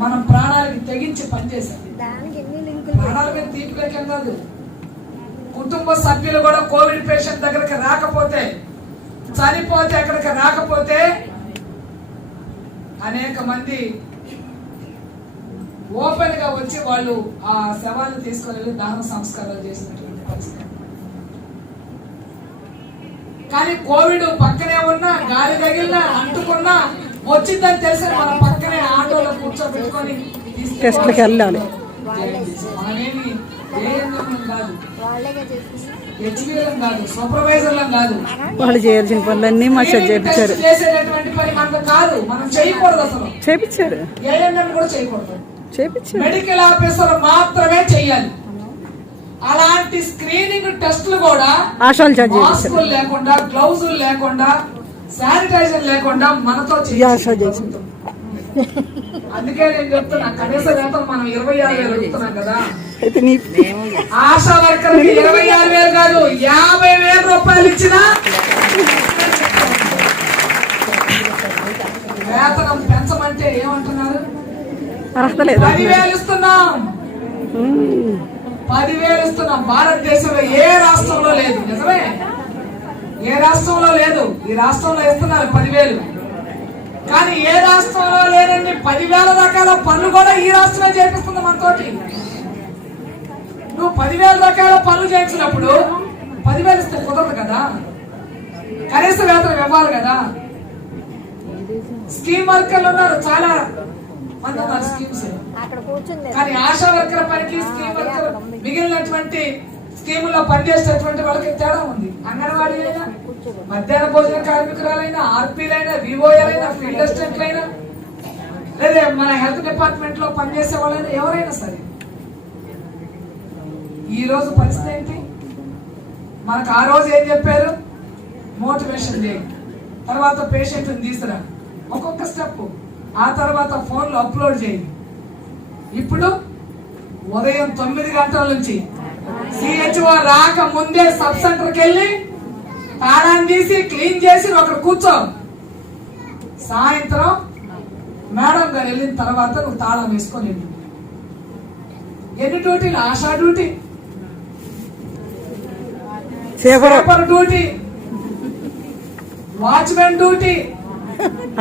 మనం ప్రాణాలకి తెగించి పనిచేసాం దానికి ఎన్ని లింకులు ప్రాణాల మీద తీపిలేకేం కాదు కుటుంబ సభ్యులు కూడా కోవిడ్ పేషెంట్ దగ్గరికి రాకపోతే చనిపోతే అక్కడికి రాకపోతే అనేక మంది ఓపెన్గా వచ్చి వాళ్ళు ఆ శవాన్ని తీసుకొని వెళ్ళి దహన సంస్కారాలు చేసినటువంటి పరిస్థితి. కానీ కోవిడ్ పక్కనే ఉన్నా గాలి తగిలినా అంటుకున్నా వచ్చిందని తెలిసి మన సూపర్వైజర్లం కాదు వాళ్ళు చేయాల్సిన పనులన్నీ చేయించారు చేపించారు. ఏఎన్ఎం కూడా చేయకూడదు చేపించారు. మెడికల్ ఆఫీసర్ మాత్రమే చెయ్యాలి. అలాంటి స్క్రీనింగ్ టెస్టులు కూడా చేయించారు. మాస్కులు లేకుండా గ్లౌజులు లేకుండా శానిటైజర్ లేకుండా మనతో. ప్రభుత్వం. అందుకే నేను చెప్తున్నా కనీస వేతనం మనం ఇరవై ఆరు వేలు అడుగుతున్నాం కదా. ఆశా వర్కర్కి ఇరవై ఆరు వేలు కాదు యాభై వేల రూపాయలు ఇచ్చినా వేతనం పెంచమంటే ఏమంటున్నారు? పదివేలు ఇస్తున్నాం. పదివేలు ఇస్తున్నాం. భారతదేశంలో ఏ రాష్ట్రంలో లేదు. నిజమే? ఏ రాష్ట్రంలో లేదు. ఈ రాష్ట్రంలో ఇస్తున్నారు పదివేలు. కానీ ఏ రాష్ట్రంలో లేదండి పదివేల రకాల పనులు కూడా ఈ రాష్ట్రమే చేపిస్తుంది మనతోటి. నువ్వు పదివేల రకాల పనులు చేయించినప్పుడు పదివేలు ఇస్తే కుదరదు కదా? కనీస వేతనం ఇవ్వాలి కదా? స్కీమ్ వర్కర్లు ఉన్నారు చాలా మంది ఉన్నారు స్కీమ్స్. కానీ ఆశా వర్కర్ పనికి స్కీమ్ వర్కర్ మిగిలినటువంటి స్కీముల్లో పనిచేసేటువంటి వాళ్ళకి మధ్యాహ్న భోజన కార్మికురాలైనా ఆర్పీలైనా వివోఎలైనా ఫీల్డ్ అసిస్టెంట్లైనా లేదా మన హెల్త్ డిపార్ట్మెంట్లో పనిచేసే వాళ్ళైనా ఎవరైనా సరే. ఈ రోజు పరిస్థితి ఏంటి? మనకు ఆ రోజు ఏం చెప్పారు? మోటివేషన్ చేయి తర్వాత పేషెంట్ తీసుకురా ఒక్కొక్క స్టెప్. ఆ తర్వాత ఫోన్లో అప్లోడ్ చేయి. ఇప్పుడు ఉదయం తొమ్మిది గంటల నుంచి సిహెచ్ఓ రాక ముందే సబ్ సెంటర్కి వెళ్ళి తాళాన్ని తీసి క్లీన్ చేసి ఒకరు కూర్చో. సాయంత్రం మేడం గారు వెళ్ళిన తర్వాత నువ్వు తాళం వేసుకొని వెళ్ళు. ఎన్ని డ్యూటీలు? ASHA duty. Paper duty. Watchmen duty.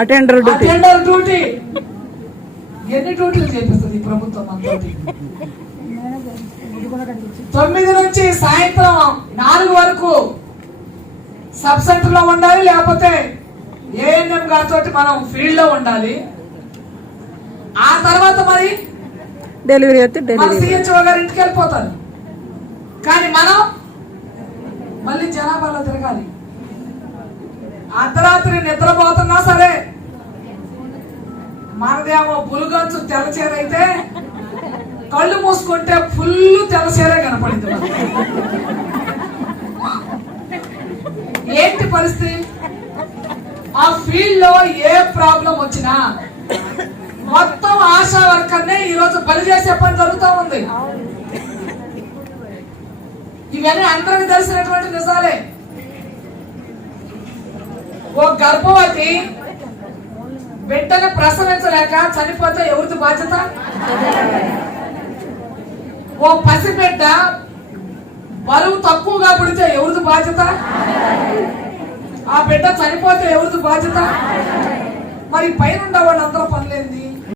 Attender duty. Attender duty. ఎన్ని డ్యూటీలు చేపిస్తుంది ప్రభుత్వం తొమ్మిది నుంచి సాయంత్రం నాలుగు వరకు సబ్ సెంటర్లో ఉండాలి లేకపోతే ఏఎన్ఎం గారితో మనం ఫీల్డ్లో ఉండాలి. ఆ తర్వాత మరి డెలివరీ అయితే సిహెచ్ఓ గారి ఇంటికి వెళ్ళిపోతారు. కానీ మనం మళ్ళీ జనాభాలో తిరగాలి. అర్ధరాత్రి నిద్రపోతున్నా సరే మనదేమో పులుగంచు తెల్లచీరైతే కళ్ళు మూసుకుంటే ఫుల్ తెల్లచీరే కనపడింది మనకి. ఏంటి పరిస్థితి? ఆ ఫీల్డ్లో ఏ ప్రాబ్లం వచ్చినా మొత్తం ఆశా వర్కర్నే నే ఈరోజు బలి చేసే పని జరుగుతూ ఉంది. ఇవన్నీ అందరికి తెలిసినటువంటి నిజాలే. ఓ గర్భవతి బిడ్డను ప్రసవించలేక చనిపోతే ఎవరిది బాధ్యత? ఓ పసిబిడ్డ బరువు తక్కువగా పుడితే ఎవరిది బాధ్యత? ఆ బిడ్డ చనిపోతే ఎవరిది బాధ్యత? మరి పైన ఉన్న వాళ్ళందరూ పనులేంది?